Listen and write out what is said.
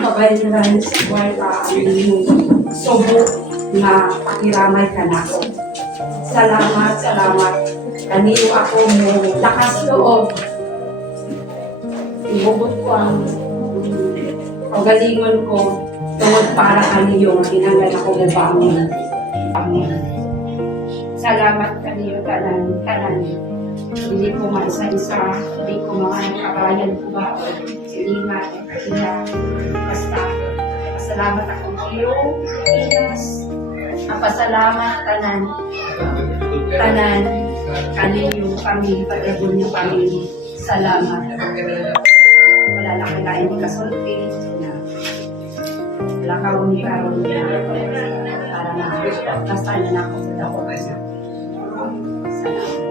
kabayan sa buhay subo na pakiramay ka na ako. Salamat, salamat. Kaniyo ako mo lakas loob. Ibubot ko ang pagalingon ko tungod para kaniyo tinanggal ako ng bangon. Salamat kaniyo tanan. Hindi ko nga isa-isa, hindi ko mga kabayan ko ba o silimat, kaya basta pasalamat ako iyo, inas, pasalamat tanan kaniyo kami, pag-abon niyo kami, salamat. Wala lang kailangan ni kasulti na wala karon ni karon na para na basta na ako sa salamat.